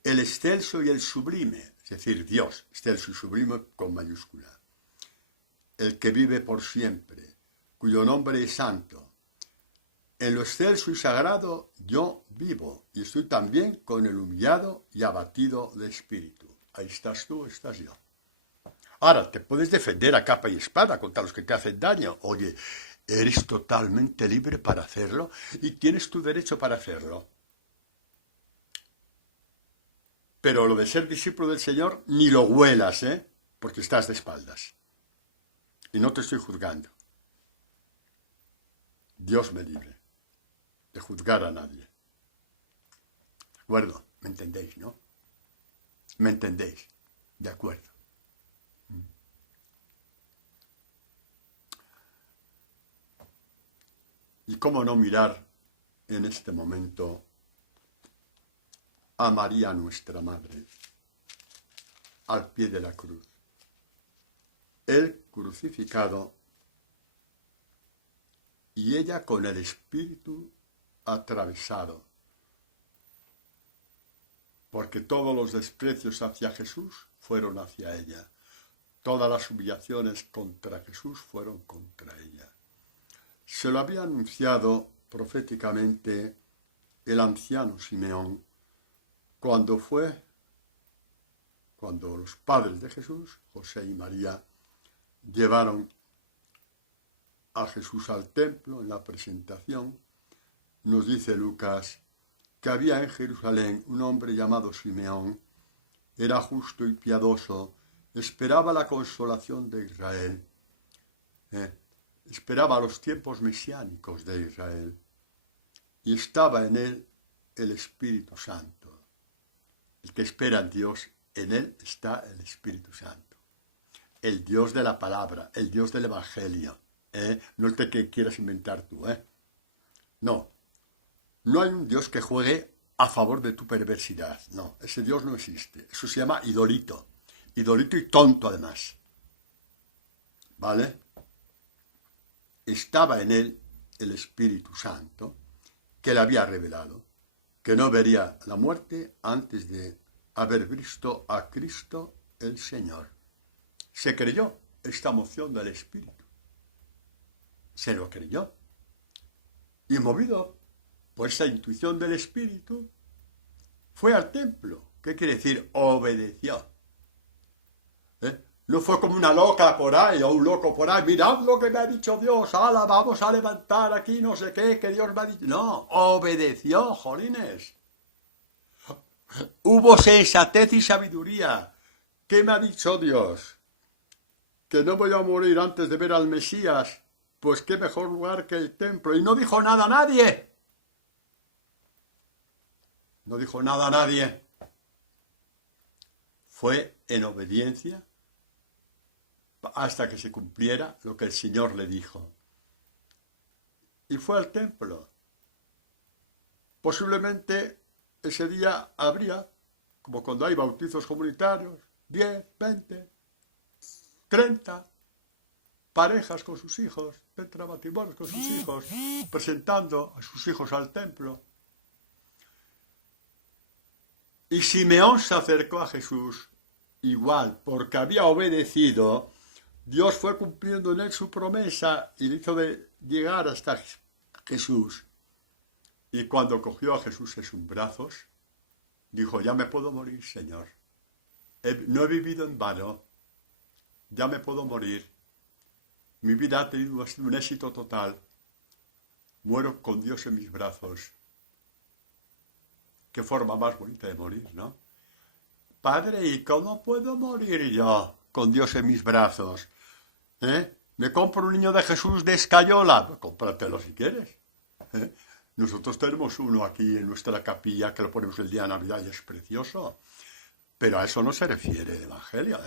el excelso y el sublime, es decir, Dios, excelso y sublime con mayúscula, el que vive por siempre, cuyo nombre es santo. En lo excelso y sagrado yo vivo y estoy también con el humillado y abatido de espíritu. Ahí estás tú, estás yo. Ahora, te puedes defender a capa y espada contra los que te hacen daño. Oye, eres totalmente libre para hacerlo y tienes tu derecho para hacerlo. Pero lo de ser discípulo del Señor, ni lo huelas, porque estás de espaldas. Y no te estoy juzgando. Dios me libre de juzgar a nadie. ¿De acuerdo? ¿Me entendéis, no? ¿Me entendéis? De acuerdo. ¿Y cómo no mirar en este momento a María nuestra Madre al pie de la cruz? Él crucificado y ella con el espíritu atravesado, porque todos los desprecios hacia Jesús fueron hacia ella, todas las humillaciones contra Jesús fueron contra ella. Se lo había anunciado proféticamente el anciano Simeón cuando los padres de Jesús, José y María, llevaron a Jesús al templo en la presentación. Nos dice Lucas que había en Jerusalén un hombre llamado Simeón, era justo y piadoso, esperaba la consolación de Israel, esperaba los tiempos mesiánicos de Israel, y estaba en él el Espíritu Santo. El que espera en Dios, en él está el Espíritu Santo. El Dios de la palabra, el Dios del Evangelio, no el que quieras inventar tú, No hay un Dios que juegue a favor de tu perversidad, no, ese Dios no existe, eso se llama idolito y tonto además, ¿vale? Estaba en él el Espíritu Santo, que le había revelado, que no vería la muerte antes de haber visto a Cristo el Señor. Se creyó esta moción del Espíritu. Se lo creyó. Y movido por esa intuición del Espíritu, fue al templo. ¿Qué quiere decir? Obedeció. No fue como una loca por ahí o un loco por ahí. Mirad lo que me ha dicho Dios. ¡Hala, vamos a levantar aquí no sé qué que Dios me ha dicho! No, obedeció, jolines. Hubo sensatez y sabiduría. ¿Qué me ha dicho Dios? Que no voy a morir antes de ver al Mesías. Pues qué mejor lugar que el templo. Y no dijo nada a nadie. No dijo nada a nadie. Fue en obediencia hasta que se cumpliera lo que el Señor le dijo. Y fue al templo. Posiblemente ese día habría, como cuando hay bautizos comunitarios, 10, 20, 30 parejas con sus hijos, 30 matrimonios con sus hijos, presentando a sus hijos al templo. Y Simeón se acercó a Jesús igual, porque había obedecido. Dios fue cumpliendo en él su promesa y le hizo de llegar hasta Jesús. Y cuando cogió a Jesús en sus brazos, dijo, ya me puedo morir, Señor. No he vivido en vano. Ya me puedo morir. Mi vida ha tenido un éxito total. Muero con Dios en mis brazos. Qué forma más bonita de morir, ¿no? Padre, ¿y cómo puedo morir yo con Dios en mis brazos? ¿Me compro un niño de Jesús de escayola? Pues cómpratelo si quieres. Nosotros tenemos uno aquí en nuestra capilla que lo ponemos el día de Navidad y es precioso. Pero a eso no se refiere el Evangelio.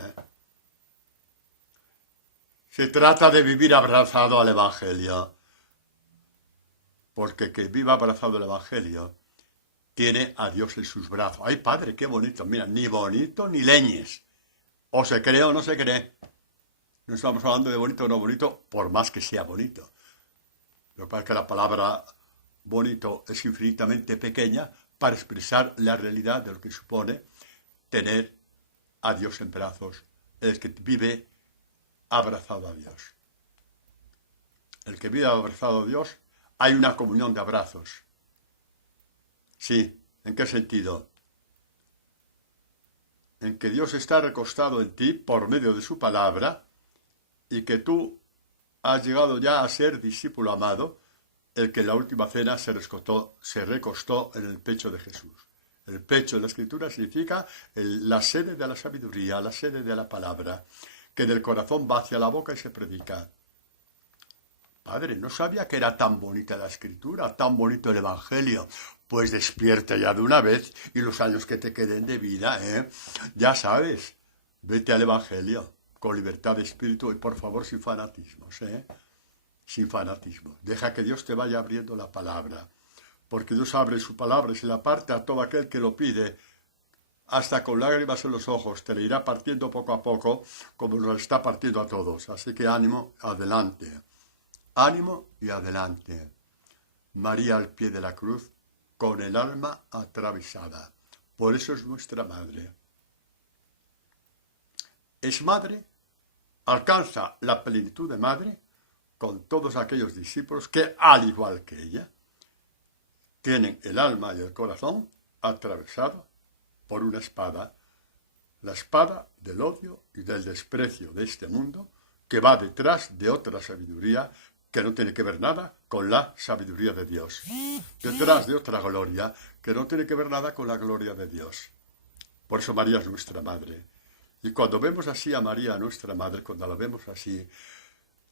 Se trata de vivir abrazado al Evangelio. Porque que viva abrazado al Evangelio tiene a Dios en sus brazos. ¡Ay, Padre, qué bonito! Mira, ni bonito ni leñes. O se cree o no se cree. No estamos hablando de bonito o no bonito, por más que sea bonito. Lo que pasa es que la palabra bonito es infinitamente pequeña para expresar la realidad de lo que supone tener a Dios en brazos. El que vive abrazado a Dios. El que vive abrazado a Dios, hay una comunión de abrazos. Sí, ¿en qué sentido? En que Dios está recostado en ti por medio de su palabra y que tú has llegado ya a ser discípulo amado, el que en la última cena se recostó en el pecho de Jesús. El pecho en la Escritura significa la sede de la sabiduría, la sede de la palabra, que del corazón va hacia la boca y se predica. Padre, no sabía que era tan bonita la Escritura, tan bonito el Evangelio. Pues despierta ya de una vez y los años que te queden de vida, ya sabes, vete al Evangelio con libertad de espíritu y por favor sin fanatismos, sin fanatismo. Deja que Dios te vaya abriendo la palabra, porque Dios abre su palabra y se la parte a todo aquel que lo pide, hasta con lágrimas en los ojos, te la irá partiendo poco a poco, como nos está partiendo a todos. Así que ánimo, adelante. Ánimo y adelante. María al pie de la cruz, con el alma atravesada. Por eso es nuestra madre. Es madre, alcanza la plenitud de madre con todos aquellos discípulos que, al igual que ella, tienen el alma y el corazón atravesado por una espada, la espada del odio y del desprecio de este mundo, que va detrás de otra sabiduría que no tiene que ver nada con la sabiduría de Dios, detrás de otra gloria que no tiene que ver nada con la gloria de Dios. Por eso María es nuestra madre. Y cuando vemos así a María, nuestra madre, cuando la vemos así,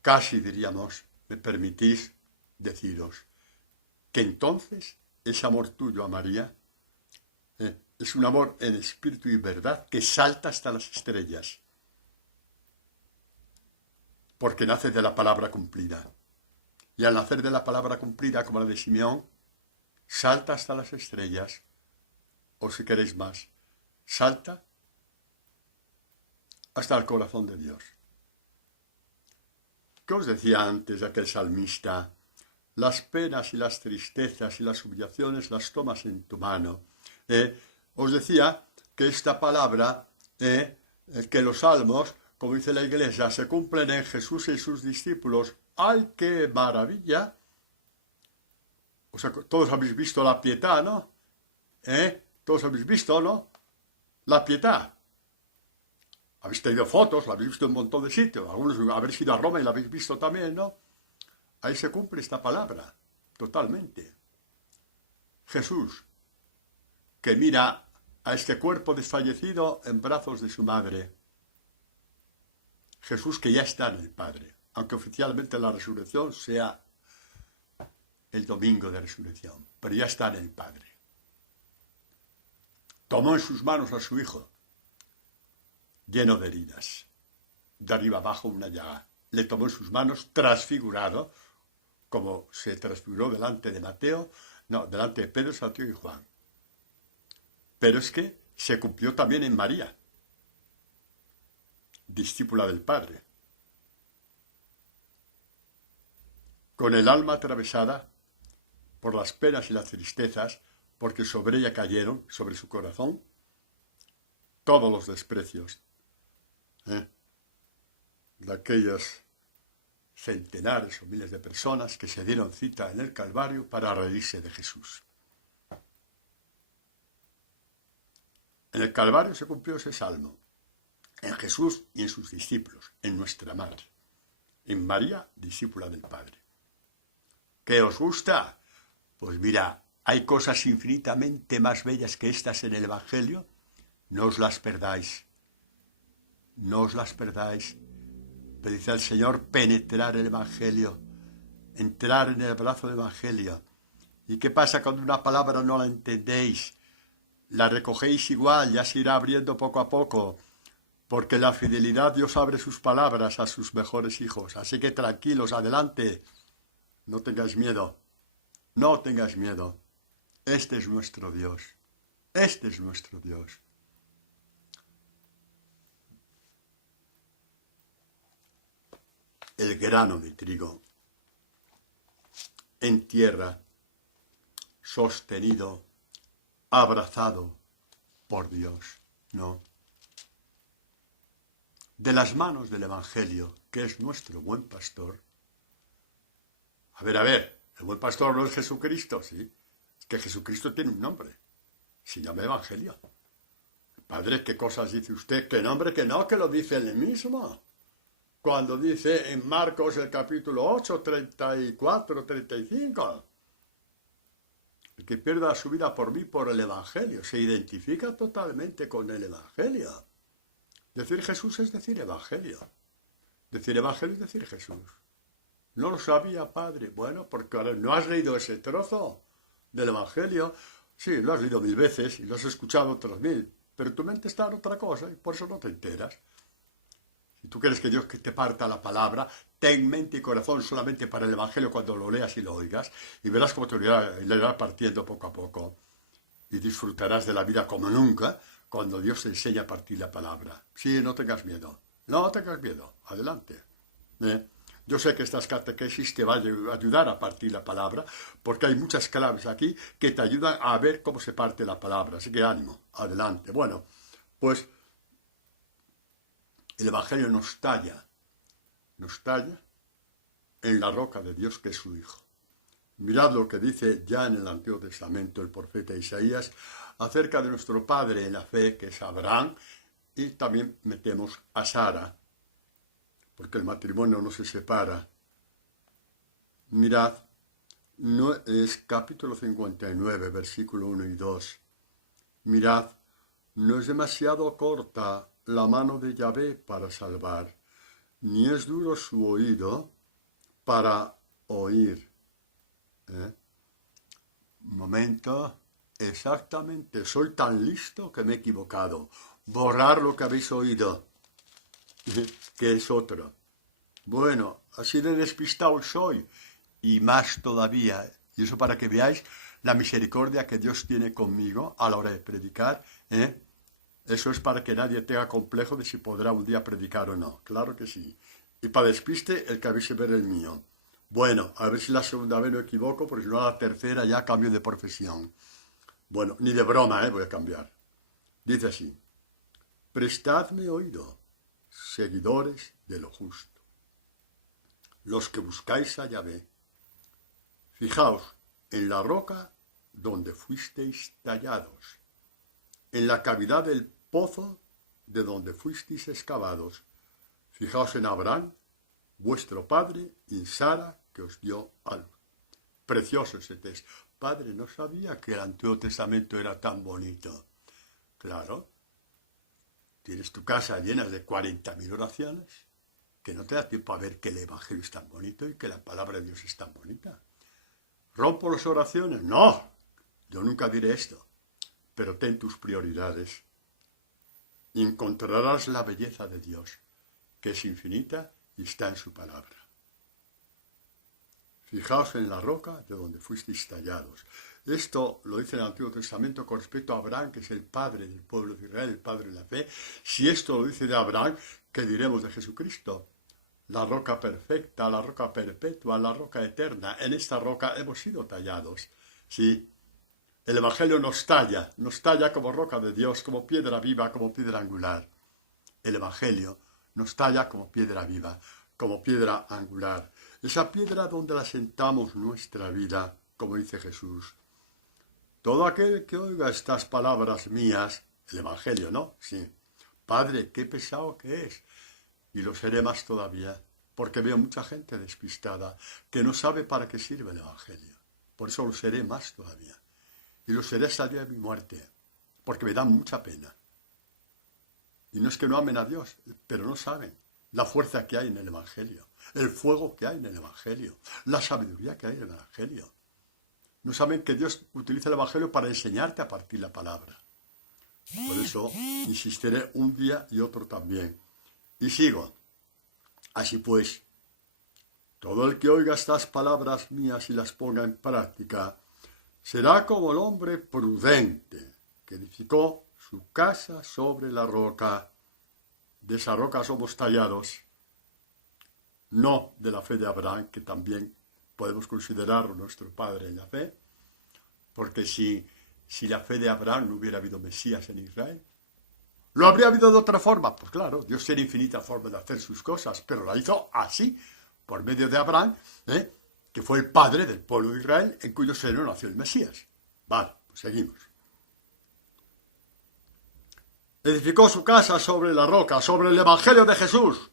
casi diríamos, me permitís deciros, que entonces ese amor tuyo a María es un amor en espíritu y verdad que salta hasta las estrellas, porque nace de la palabra cumplida. Y al nacer de la palabra cumplida, como la de Simeón, salta hasta las estrellas, o si queréis más, salta hasta el corazón de Dios. ¿Qué os decía antes aquel salmista? Las penas y las tristezas y las humillaciones las tomas en tu mano. Os decía que esta palabra, que los salmos, como dice la Iglesia, se cumplen en Jesús y sus discípulos. ¡Ay, qué maravilla! O sea, todos habéis visto la pietà, ¿no? Todos habéis visto, ¿no? La pietà. Habéis tenido fotos, la habéis visto en un montón de sitios. Algunos habréis ido a Roma y la habéis visto también, ¿no? Ahí se cumple esta palabra, totalmente. Jesús, que mira a este cuerpo desfallecido en brazos de su madre. Jesús que ya está en el Padre, aunque oficialmente la resurrección sea el domingo de resurrección, pero ya está en el Padre. Tomó en sus manos a su hijo, lleno de heridas, de arriba abajo una llaga. Le tomó en sus manos, transfigurado, como se transfiguró delante de delante de Pedro, Santiago y Juan. Pero es que se cumplió también en María, discípula del Padre, con el alma atravesada por las penas y las tristezas, porque sobre ella cayeron, sobre su corazón, todos los desprecios de aquellos centenares o miles de personas que se dieron cita en el Calvario para reírse de Jesús. En el Calvario se cumplió ese salmo, en Jesús y en sus discípulos, en nuestra Madre, en María, discípula del Padre. ¿Qué os gusta? Pues mira, hay cosas infinitamente más bellas que estas en el Evangelio. No os las perdáis. No os las perdáis. Pero dice el Señor, penetrar el Evangelio, entrar en el brazo del Evangelio. ¿Y qué pasa cuando una palabra no la entendéis? La recogéis igual, ya se irá abriendo poco a poco, porque la fidelidad Dios abre sus palabras a sus mejores hijos. Así que tranquilos, adelante, no tengáis miedo, no tengáis miedo. Este es nuestro Dios, este es nuestro Dios. El grano de trigo en tierra, sostenido, abrazado por Dios, ¿no? De las manos del Evangelio, que es nuestro buen pastor. A ver, el buen pastor no es Jesucristo, ¿sí? Es que Jesucristo tiene un nombre, se llama Evangelio. Padre, ¿qué cosas dice usted? ¿Qué nombre? Que no, que lo dice él mismo. Cuando dice en Marcos el capítulo 8, 34, 35, el que pierda su vida por mí, por el Evangelio, se identifica totalmente con el Evangelio. Decir Jesús es decir Evangelio. Decir Evangelio es decir Jesús. No lo sabía, Padre. Bueno, porque ahora no has leído ese trozo del Evangelio. Sí, lo has leído 1000 veces y lo has escuchado otras 1000, pero tu mente está en otra cosa y por eso no te enteras. Si tú quieres que Dios que te parta la palabra, ten mente y corazón solamente para el Evangelio cuando lo leas y lo oigas, y verás cómo te lo irá partiendo poco a poco. Y disfrutarás de la vida como nunca cuando Dios te enseña a partir la palabra. Sí, no tengas miedo. No tengas miedo. Adelante. Yo sé que estas catequesis te van a ayudar a partir la palabra, porque hay muchas claves aquí que te ayudan a ver cómo se parte la palabra. Así que ánimo. Adelante. Bueno, pues el Evangelio nos talla en la roca de Dios que es su Hijo. Mirad lo que dice ya en el Antiguo Testamento el profeta Isaías acerca de nuestro padre en la fe, que es Abraham, y también metemos a Sara, porque el matrimonio no se separa. Mirad, no es capítulo 59, versículo 1 y 2. Mirad, no es demasiado corta la mano de Yahvé para salvar, ni es duro su oído para oír. Un momento, exactamente, soy tan listo que me he equivocado. Borrar lo que habéis oído, que es otro. Bueno, así de despistado soy, y más todavía. Y eso para que veáis la misericordia que Dios tiene conmigo a la hora de predicar, Eso es para que nadie tenga complejo de si podrá un día predicar o no. Claro que sí. Y para despiste, el que habéis de ver el mío. Bueno, a ver si la segunda vez no equivoco, porque si no la tercera ya cambio de profesión. Bueno, ni de broma, voy a cambiar. Dice así: prestadme oído, seguidores de lo justo, los que buscáis a Yahvé. Fijaos en la roca donde fuisteis tallados, en la cavidad del pozo de donde fuisteis excavados. Fijaos en Abraham, vuestro padre, y en Sara, que os dio a luz. Precioso ese texto. Padre, no sabía que el Antiguo Testamento era tan bonito. Claro, tienes tu casa llena de 40.000 oraciones, que no te da tiempo a ver que el Evangelio es tan bonito y que la palabra de Dios es tan bonita. ¿Rompo las oraciones? No, yo nunca diré esto, pero ten tus prioridades y encontrarás la belleza de Dios, que es infinita y está en su palabra. Fijaos en la roca de donde fuisteis tallados. Esto lo dice en el Antiguo Testamento con respecto a Abraham, que es el padre del pueblo de Israel, el padre de la fe. Si esto lo dice de Abraham, ¿qué diremos de Jesucristo? La roca perfecta, la roca perpetua, la roca eterna. En esta roca hemos sido tallados. Sí, el Evangelio nos talla como roca de Dios, como piedra viva, como piedra angular. El Evangelio nos talla como piedra viva, como piedra angular. Esa piedra donde la sentamos nuestra vida, como dice Jesús. Todo aquel que oiga estas palabras mías, el Evangelio, ¿no? Sí. Padre, qué pesado que es. Y lo seré más todavía, porque veo mucha gente despistada que no sabe para qué sirve el Evangelio. Por eso lo seré más todavía. Y lo seré hasta el día de mi muerte, porque me da mucha pena. Y no es que no amen a Dios, pero no saben la fuerza que hay en el Evangelio, el fuego que hay en el Evangelio, la sabiduría que hay en el Evangelio. No saben que Dios utiliza el Evangelio para enseñarte a partir la palabra. Por eso insistiré un día y otro también. Y sigo. Así pues, todo el que oiga estas palabras mías y las ponga en práctica, será como el hombre prudente que edificó su casa sobre la roca. De esa roca somos tallados, no de la fe de Abraham, que también podemos considerarlo nuestro padre en la fe, porque si la fe de Abraham no hubiera habido Mesías en Israel, ¿lo habría habido de otra forma? Pues claro, Dios tiene infinita forma de hacer sus cosas, pero la hizo así, por medio de Abraham, que fue el padre del pueblo de Israel, en cuyo seno nació el Mesías. Vale, pues seguimos. Edificó su casa sobre la roca, sobre el Evangelio de Jesús.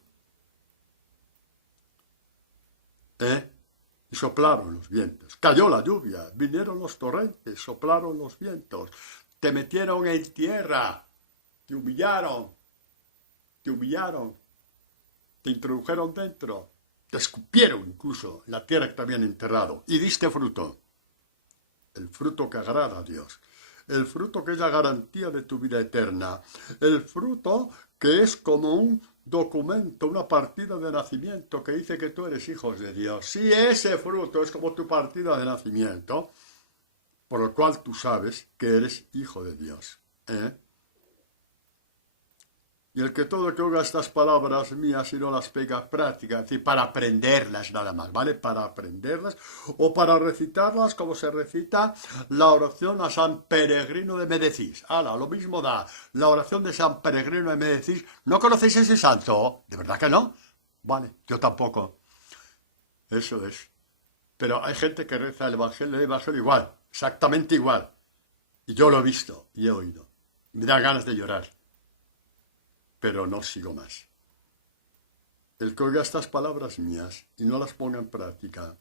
Y soplaron los vientos. Cayó la lluvia, vinieron los torrentes, soplaron los vientos. Te metieron en tierra, te humillaron, te introdujeron dentro, te escupieron incluso en la tierra que te habían enterrado. Y diste fruto. El fruto que agrada a Dios. El fruto que es la garantía de tu vida eterna. El fruto que es como un documento, una partida de nacimiento que dice que tú eres hijo de Dios. Si ese fruto es como tu partida de nacimiento, por lo cual tú sabes que eres hijo de Dios. Y el que todo que oiga estas palabras mías y no las pega en práctica, es decir, para aprenderlas nada más, ¿vale? Para aprenderlas o para recitarlas como se recita la oración a San Peregrino de Medecís. ¡Hala! Lo mismo da la oración de San Peregrino de Medecís. ¿No conocéis ese santo? ¿De verdad que no? Vale, yo tampoco. Eso es. Pero hay gente que reza el Evangelio igual, exactamente igual. Y yo lo he visto y he oído. Me da ganas de llorar. Pero no sigo más. El que oiga estas palabras mías y no las ponga en práctica,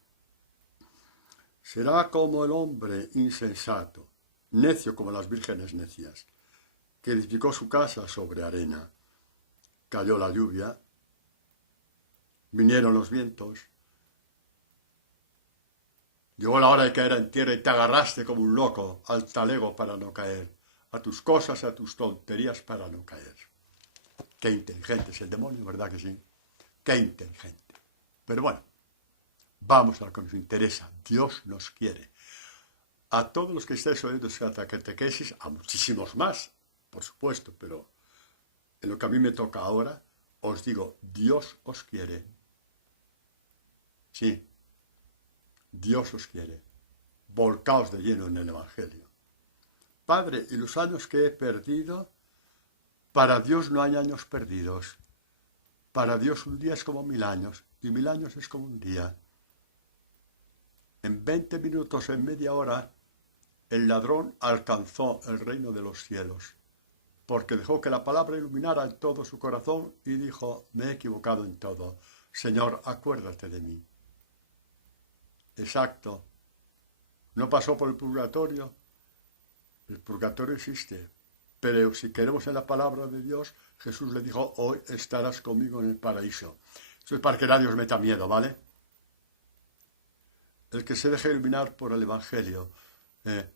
será como el hombre insensato, necio como las vírgenes necias, que edificó su casa sobre arena. Cayó la lluvia, vinieron los vientos, llegó la hora de caer en tierra y te agarraste como un loco al talego para no caer, a tus cosas, a tus tonterías para no caer. Qué inteligente es el demonio, ¿verdad que sí? Qué inteligente. Pero bueno, vamos a lo que nos interesa. Dios nos quiere. A todos los que estáis oyendo esta catequesis, a muchísimos más, por supuesto, pero en lo que a mí me toca ahora, os digo, Dios os quiere. Sí, Dios os quiere. Volcaos de lleno en el Evangelio. Padre, ¿y los años que he perdido? Para Dios no hay años perdidos. Para Dios un día es como 1000 años y 1000 años es como un día. En 20 minutos, en media hora, el ladrón alcanzó el reino de los cielos. porque dejó que la palabra iluminara en todo su corazón y dijo, me he equivocado en todo. Señor, acuérdate de mí. Exacto. No pasó por el purgatorio. El purgatorio existe. Pero si queremos en la palabra de Dios, Jesús le dijo, hoy estarás conmigo en el paraíso. Eso es para que nadie os meta miedo, ¿vale? El que se deje iluminar por el Evangelio,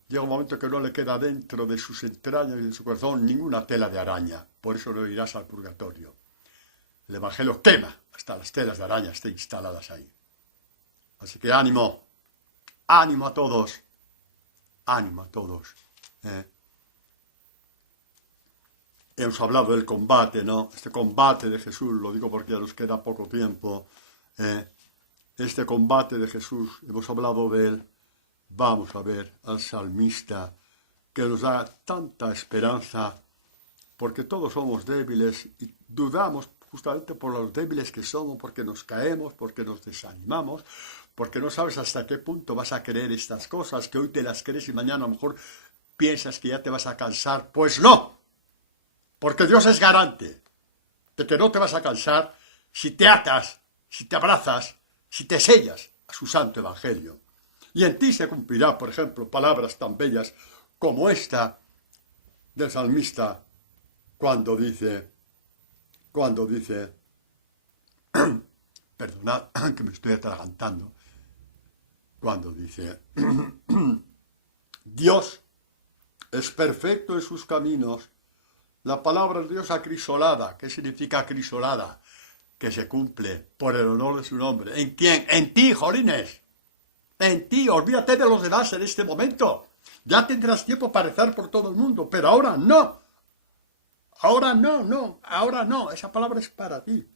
llega un momento que no le queda dentro de sus entrañas y de su corazón ninguna tela de araña. Por eso no irás al purgatorio. El Evangelio quema hasta las telas de araña estén instaladas ahí. Así que ánimo, ánimo a todos, ánimo a todos. Hemos hablado del combate, ¿no? Este combate de Jesús, lo digo porque ya nos queda poco tiempo. Este combate de Jesús, hemos hablado de él. Vamos a ver al salmista que nos da tanta esperanza, porque todos somos débiles y dudamos justamente por los débiles que somos, porque nos caemos, porque nos desanimamos, porque no sabes hasta qué punto vas a creer estas cosas, que hoy te las crees y mañana a lo mejor piensas que ya te vas a cansar. Pues no, porque Dios es garante de que no te vas a cansar si te atas, si te abrazas, si te sellas a su santo evangelio. Y en ti se cumplirá, por ejemplo, palabras tan bellas como esta del salmista cuando dice, perdonad que me estoy atragantando, cuando dice, Dios es perfecto en sus caminos. La palabra de Dios acrisolada. ¿Qué significa acrisolada? Que se cumple por el honor de su nombre. ¿En quién? En ti, jolines. En ti. Olvídate de los demás en este momento. Ya tendrás tiempo para rezar por todo el mundo, pero ahora no. Ahora no. Ahora no. Esa palabra es para ti.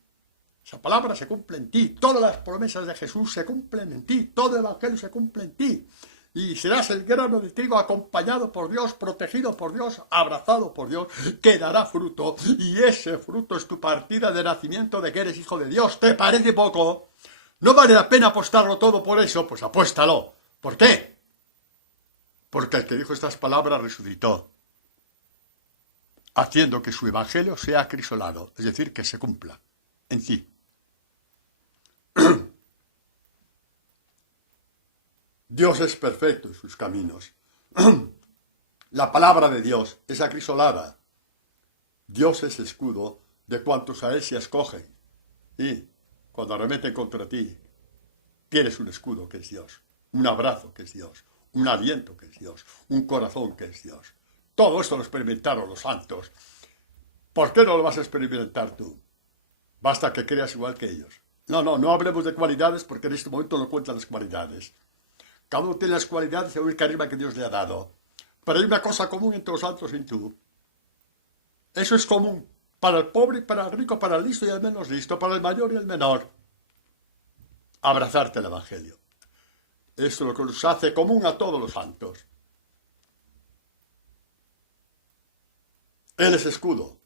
Esa palabra se cumple en ti. Todas las promesas de Jesús se cumplen en ti. Todo el evangelio se cumple en ti. Y serás el grano de trigo acompañado por Dios, protegido por Dios, abrazado por Dios, que dará fruto. Y ese fruto es tu partida de nacimiento de que eres hijo de Dios. ¿Te parece poco? ¿No vale la pena apostarlo todo por eso? Pues apuéstalo. ¿Por qué? Porque el que dijo estas palabras resucitó, haciendo que su evangelio sea acrisolado, es decir, que se cumpla en ti. Dios es perfecto en sus caminos. La palabra de Dios es acrisolada. Dios es escudo de cuantos a él se escogen. Y cuando arremeten contra ti, tienes un escudo que es Dios, un abrazo que es Dios, un aliento que es Dios, un corazón que es Dios. Todo esto lo experimentaron los santos. ¿Por qué no lo vas a experimentar tú? Basta que creas igual que ellos. No hablemos de cualidades porque en este momento no cuentan las cualidades. Cada uno tiene las cualidades y el carisma que Dios le ha dado. Pero hay una cosa común entre los santos y tú. Eso es común para el pobre y para el rico, para el listo y el menos listo, para el mayor y el menor. Abrazarte el evangelio. Eso es lo que nos hace común a todos los santos. Él es escudo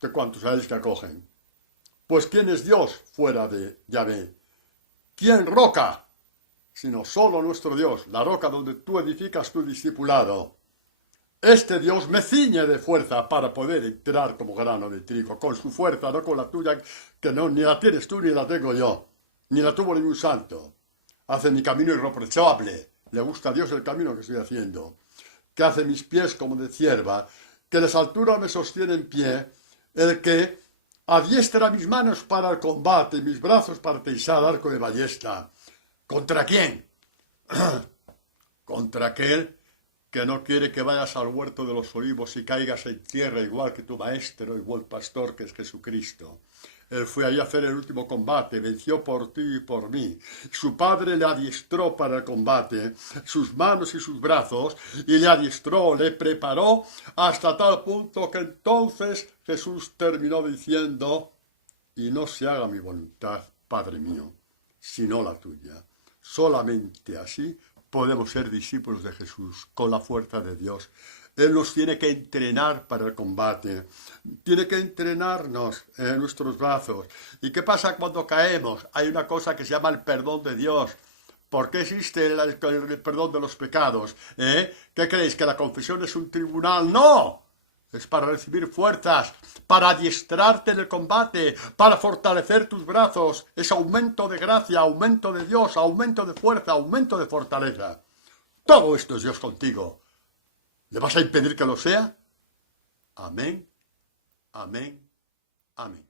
de cuantos a él se acogen. Pues ¿quién es Dios fuera de Yahvé? ¿Quién roca? Sino solo nuestro Dios, la roca donde tú edificas tu discipulado. Este Dios me ciñe de fuerza para poder entrar como grano de trigo, con su fuerza, no con la tuya, que no, ni la tienes tú ni la tengo yo, ni la tuvo ningún santo. Hace mi camino irreprochable, le gusta a Dios el camino que estoy haciendo, que hace mis pies como de cierva, que las alturas me sostiene en pie, el que adiestra mis manos para el combate y mis brazos para tensar arco de ballesta. ¿Contra quién? Contra aquel que no quiere que vayas al huerto de los olivos y caigas en tierra igual que tu maestro y buen pastor que es Jesucristo. Él fue allí a hacer el último combate, venció por ti y por mí. Su padre le adiestró para el combate, sus manos y sus brazos, y le adiestró, le preparó hasta tal punto que entonces Jesús terminó diciendo, y no se haga mi voluntad, Padre mío, sino la tuya. Solamente así podemos ser discípulos de Jesús, con la fuerza de Dios. Él nos tiene que entrenar para el combate, tiene que entrenarnos en nuestros brazos. ¿Y qué pasa cuando caemos? Hay una cosa que se llama el perdón de Dios. ¿Por qué existe el perdón de los pecados? ¿Qué creéis? ¿Que la confesión es un tribunal? ¡No! es para recibir fuerzas, para adiestrarte en el combate, para fortalecer tus brazos. Es aumento de gracia, aumento de Dios, aumento de fuerza, aumento de fortaleza. Todo esto es Dios contigo. ¿Le vas a impedir que lo sea? Amén, amén, amén.